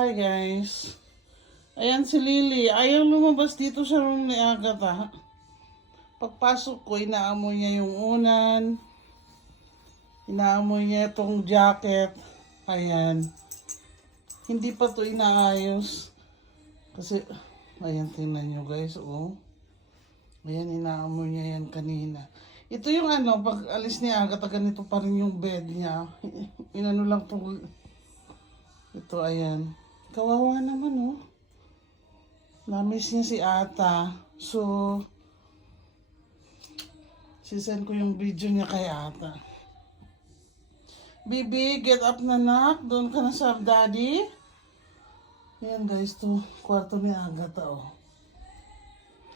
Hi guys. Ayan si Lily. Ayaw lumabas dito sa room ni Agatha. Pagpasok ko, inaamoy niya yung unan. Inaamoy niya itong jacket. Ayan. Hindi pa to inaayos. Kasi, ayan, tingnan nyo guys. Oh. Ayan, inaamoy niya yan kanina. Ito yung pag alis ni Agatha, ganito pa rin yung bed niya. Inano lang to. Ito, ayan. Kawawa naman, oh. Namiss niya si Ata. So, sisend ko yung video niya kay Ata. Bibi, get up na nak. Doon ka na sa daddy. Ayan guys, to kwarto ni Agatha, oh.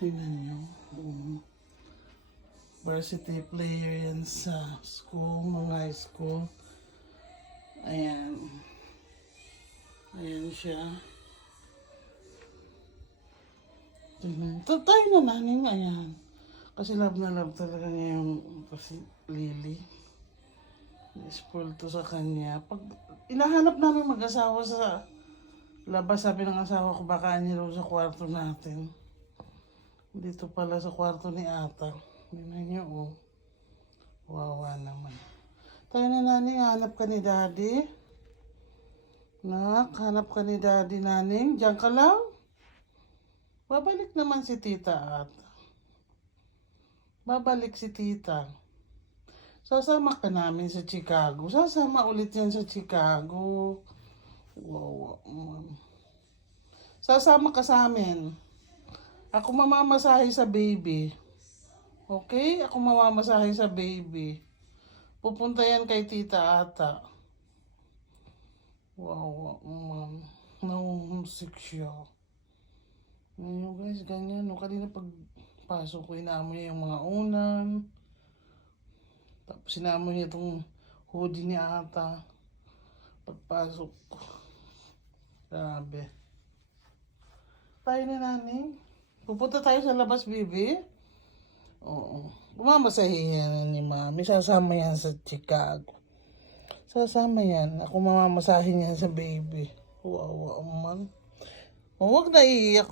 Tingnan nyo. Varsity player yan sa school, mga high school. Ayan. Ayan siya. Tingnan. Tayo na nanin, ayan. Kasi love na love talaga niya yung si Lily. Spoil to sa kanya. Pag inahanap namin mag-asawa sa labas, sabi ng asawa ko baka niya sa kwarto natin. Dito pala sa kwarto ni Ata. Tingnan niyo, oh. Wawa naman. Tayo na naning, hanap ka ni Daddy. Nak, hanap ka ni Daddy naning. Diyan ka lang. Babalik naman si Tita Ata. Babalik si Tita. Sasama ka namin sa Chicago. Sasama ulit yan sa Chicago. Wow. Sasama ka sa amin. Ako mamamasahe sa baby. Okay? Ako mamamasahe sa baby. Pupunta yan kay Tita Ata. Wow, na-homesick siya. Ngayon guys, ganyan. No? Kanina pagpasok ko, inaamoy niya yung mga unan. Tapos inaamoy niya itong hoodie ni Ata. Pagpasok ko. Grabe. Tayo na nanin. Pupunta tayo sa labas, baby. Oo. Mamasahe yan ni Mami. Sasama yan sa Chicago. Sasama yan. Ako mamamasahin yan sa baby. Wow, man. Huwag na iiyak.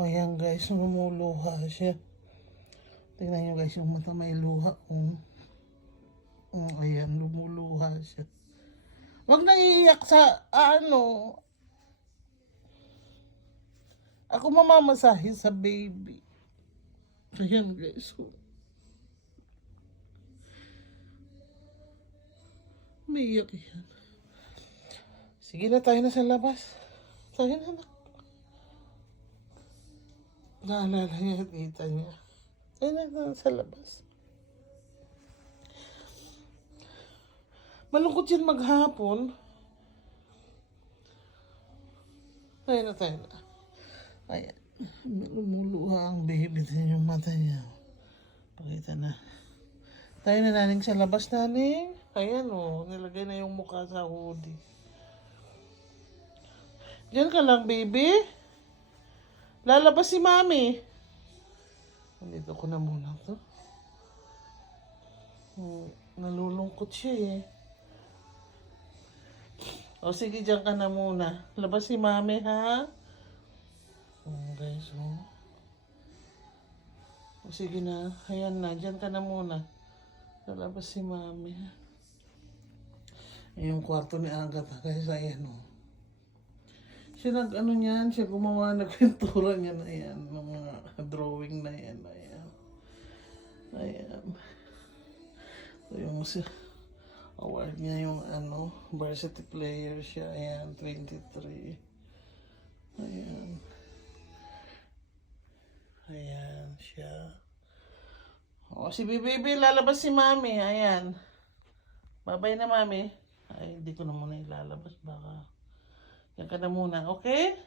Ayan guys, lumuluha siya. Tingnan nyo guys, yung mata may luha. Ayan, lumuluha siya. Huwag na iiyak sa Ako mamamasahin sa baby. Ayan guys. May iyak yan. Sige na, tayo na sa labas. Tayo na. Naalala niya yung tita niya. Tayo na sa labas. Malungkot yan maghapon. Tayo na. Ayan. Lumuluha ang baby din yung mata niya. Pakita na. Tayo na naning sa labas naning. Ayan o. Nilagay na yung mukha sa hoodie. Diyan ka lang, baby. Lalabas si Mami. Nandito ko na muna to. Nalulungkot siya eh. O sige, diyan ka na muna. Labas si Mami, ha? Guys, oh. O sige na. Ayan na. Diyan ka na muna. Lalabas si Mami, ha? Yung kwarto ni Agatha, guys. Ayan, oh. Siya niyan, siya gumawa, nagpintura niya na yan. Mga drawing na yan. Ayan. So, yung award niya yung varsity player siya. Ayan, 23. Ayan siya. O, si Bibi, lalabas si Mami. Ayan. Babay na, Mami. Ay, hindi ko na muna ilalabas. Baka yan ka na muna, okay?